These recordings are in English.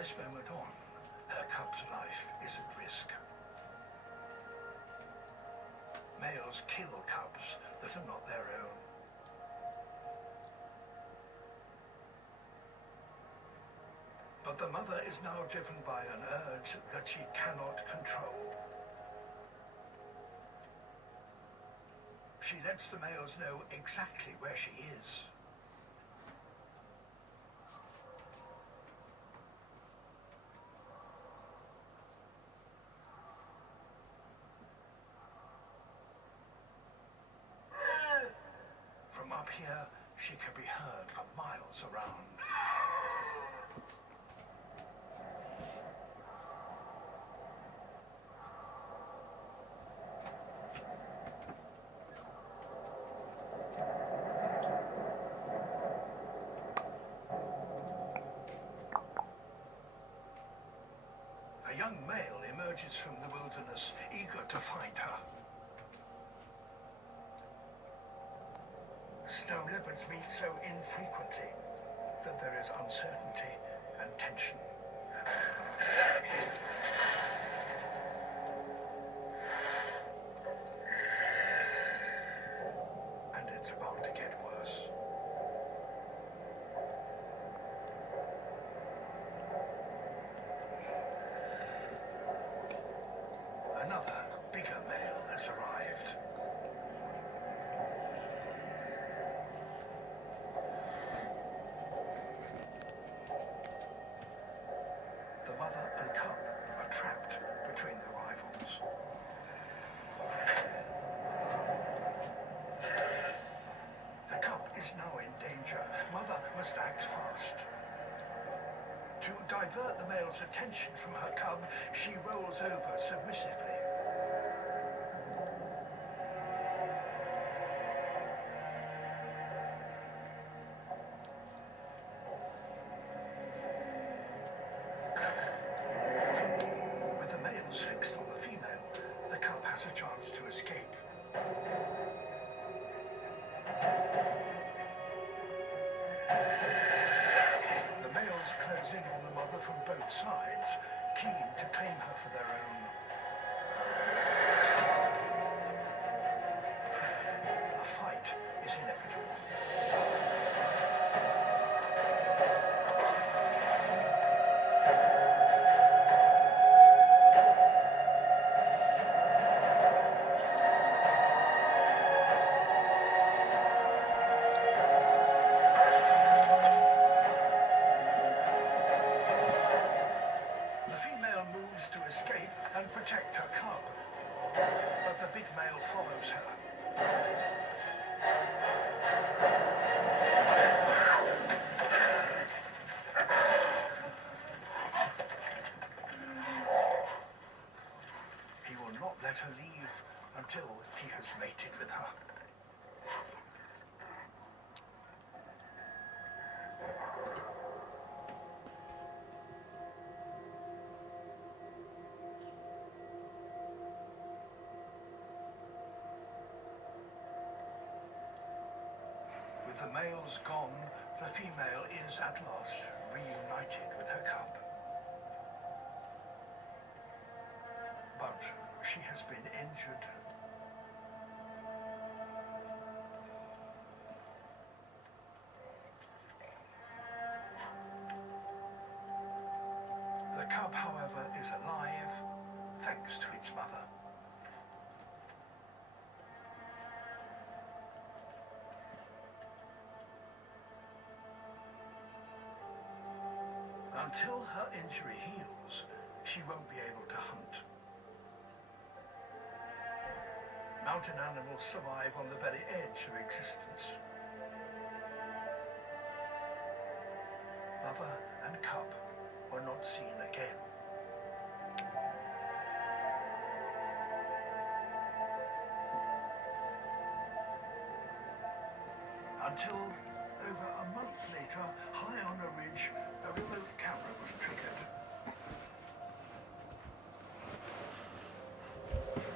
this moment on, her cub's life is at risk. Males kill cubs that are not their own. But the mother is now driven by an urge that she cannot control. She lets the males know exactly where she is. From up here, she can be heard for miles around. A young male emerges from the wilderness, eager to find her. Snow leopards meet so infrequently that there is uncertainty and tension. And it's about to get worse. Another, bigger male has arrived. The mother and cub are trapped between the rivals. The cub is now in danger. Mother must act fast. To divert the male's attention from her cub, she rolls over submissively. With the males fixed on the female, the cub has a chance to escape. The males close in on the mother from both sides, keen to claim her for their own. A fight is inevitable. To escape and protect her cub, but the big male follows her. He will not let her leave until he has mated with her. With the males gone, the female is at last reunited with her cub. But she has been injured. The cub, however, is alive thanks to its mother. Until her injury heals, she won't be able to hunt. Mountain animals survive on the very edge of existence. Mother and cub were not seen again. Until over a month later, high on a ridge, a remote camera was triggered.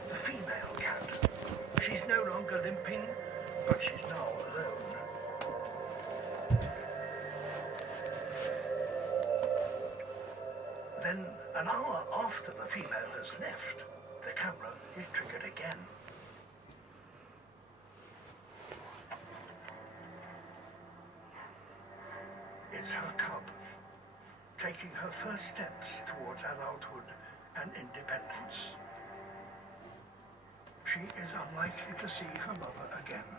The female cat. She's no longer limping, but she's now alone. An hour after the female has left, the camera is triggered again. It's her cub, taking her first steps towards adulthood and independence. She is unlikely to see her mother again,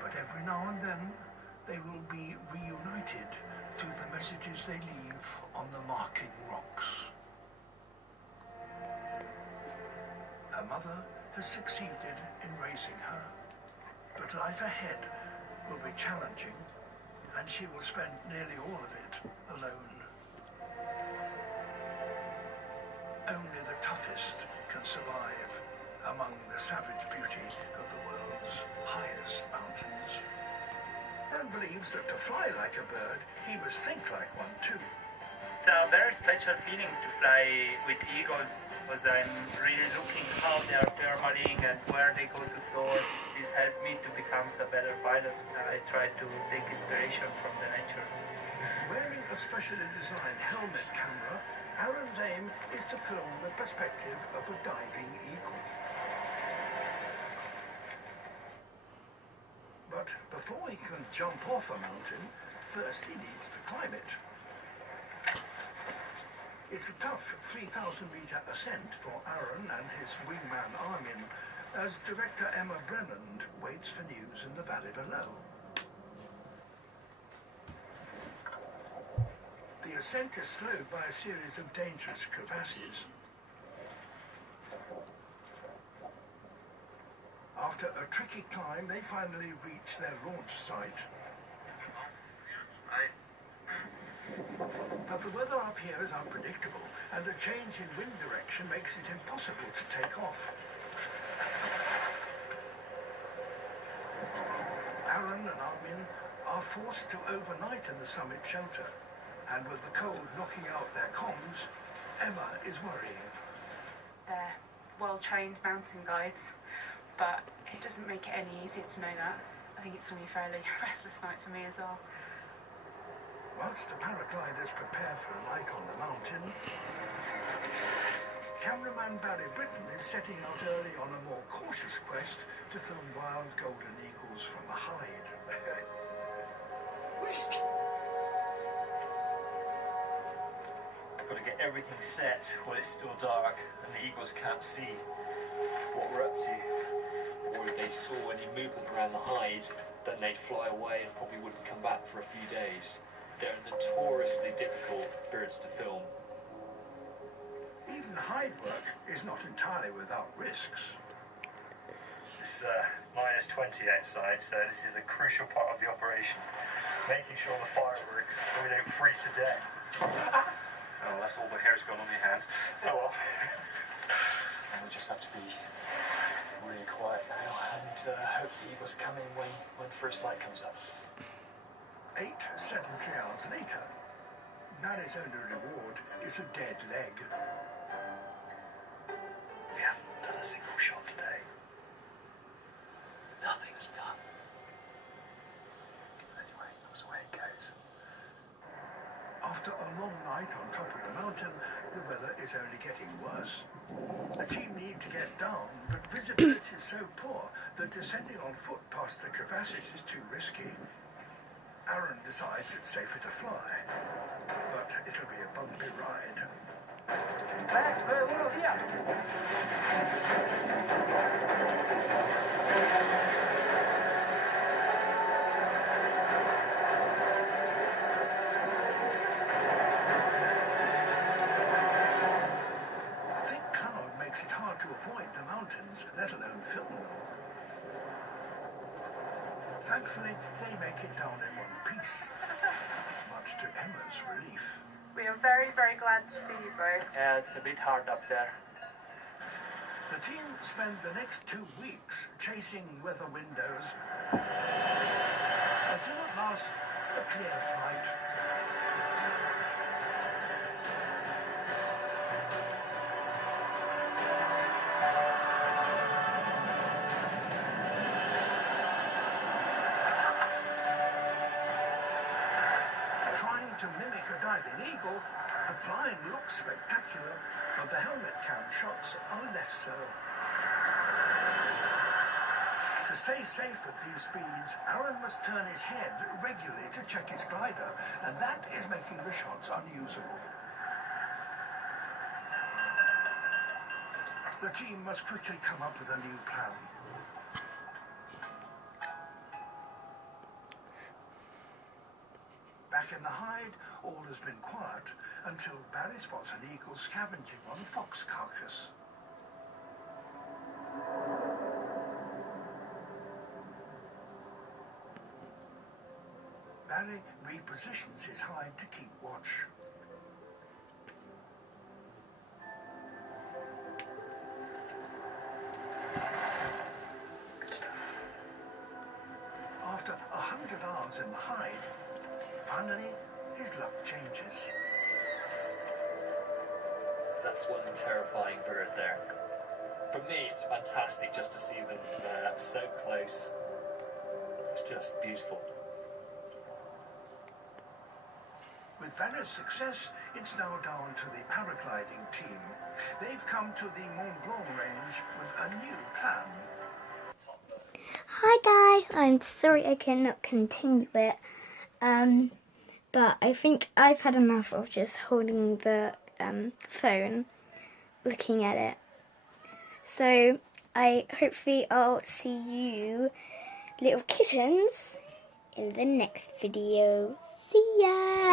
but every now and then they will be reunited through the messages they leave on the marking rocks. Her mother has succeeded in raising her, but life ahead will be challenging, and she will spend nearly all of it alone. Only the toughest can survive among the savage beauty of the world's highest mountains. And believes that to fly like a bird, he must think like one too. It's a very special feeling to fly with eagles, because I'm really looking how they are thermaling and where they go to soar. This helped me to become a better pilot. I try to take inspiration from the nature. Wearing a specially designed helmet camera, Aaron's aim is to film the perspective of a diving eagle. But before he can jump off a mountain, first he needs to climb it. It's a tough 3,000-meter ascent for Aaron and his wingman Armin, as director Emma Brennan waits for news in the valley below. The ascent is slowed by a series of dangerous crevasses. After a tricky climb, they finally reach their launch site. But the weather up here is unpredictable, and a change in wind direction makes it impossible to take off. Aaron and Armin are forced to overnight in the summit shelter, and with the cold knocking out their comms, Emma is worrying. They're well-trained mountain guides, but it doesn't make it any easier to know that. I think it's going to be a fairly restless night for me as well. Whilst the paragliders prepare for a night on the mountain, cameraman Barry Britton is setting out early on a more cautious quest to film wild golden eagles from a hide. Got to get everything set while it's still dark and the eagles can't see what we're up to. Or if they saw any movement around the hide, then they'd fly away and probably wouldn't come back for a few days. They're notoriously difficult birds to film. Even hide work is not entirely without risks. It's minus 20 outside, so this is a crucial part of the operation. Making sure the fire works so we don't freeze to death. Oh, that's all the hair's gone on your hand. Oh well. And we just have to be really quiet now and hope the eagles come in when first light comes up. 8 sedentary hours later, Nanny's only reward is a dead leg. We haven't done a single shot today. Nothing's done. Anyway, that's the way it goes. After a long night on top of the mountain, the weather is only getting worse. The team need to get down, but visibility is so poor that descending on foot past the crevasses is too risky. Aaron decides it's safer to fly, but it'll be a bumpy ride. Thick cloud makes it hard to avoid the mountains, let alone film them. Thankfully, they make it down in one piece, much to Emma's relief. We are very, very glad to see you both. Yeah, it's a bit hard up there. The team spend the next 2 weeks chasing weather windows until at last a clear flight. Trying to mimic a diving eagle, The flying looks spectacular, but the helmet cam shots are less so. To stay safe at these speeds, Aaron must turn his head regularly to check his glider, and that is making the shots unusable. The team must quickly come up with a new plan. Back in the hide, all has been quiet until Barry spots an eagle scavenging on a fox carcass. Barry repositions his hide to keep watch. After 100 hours in the hide, finally his luck changes. That's one terrifying bird there. For me, it's fantastic just to see them so close. It's just beautiful. With Barry's success, it's now down to the paragliding team. They've come to the Mont Blanc range with a new plan. Hi guys, I'm sorry I cannot continue it, but I think I've had enough of just holding the phone, looking at it. So hopefully I'll see you little kittens in the next video. See ya!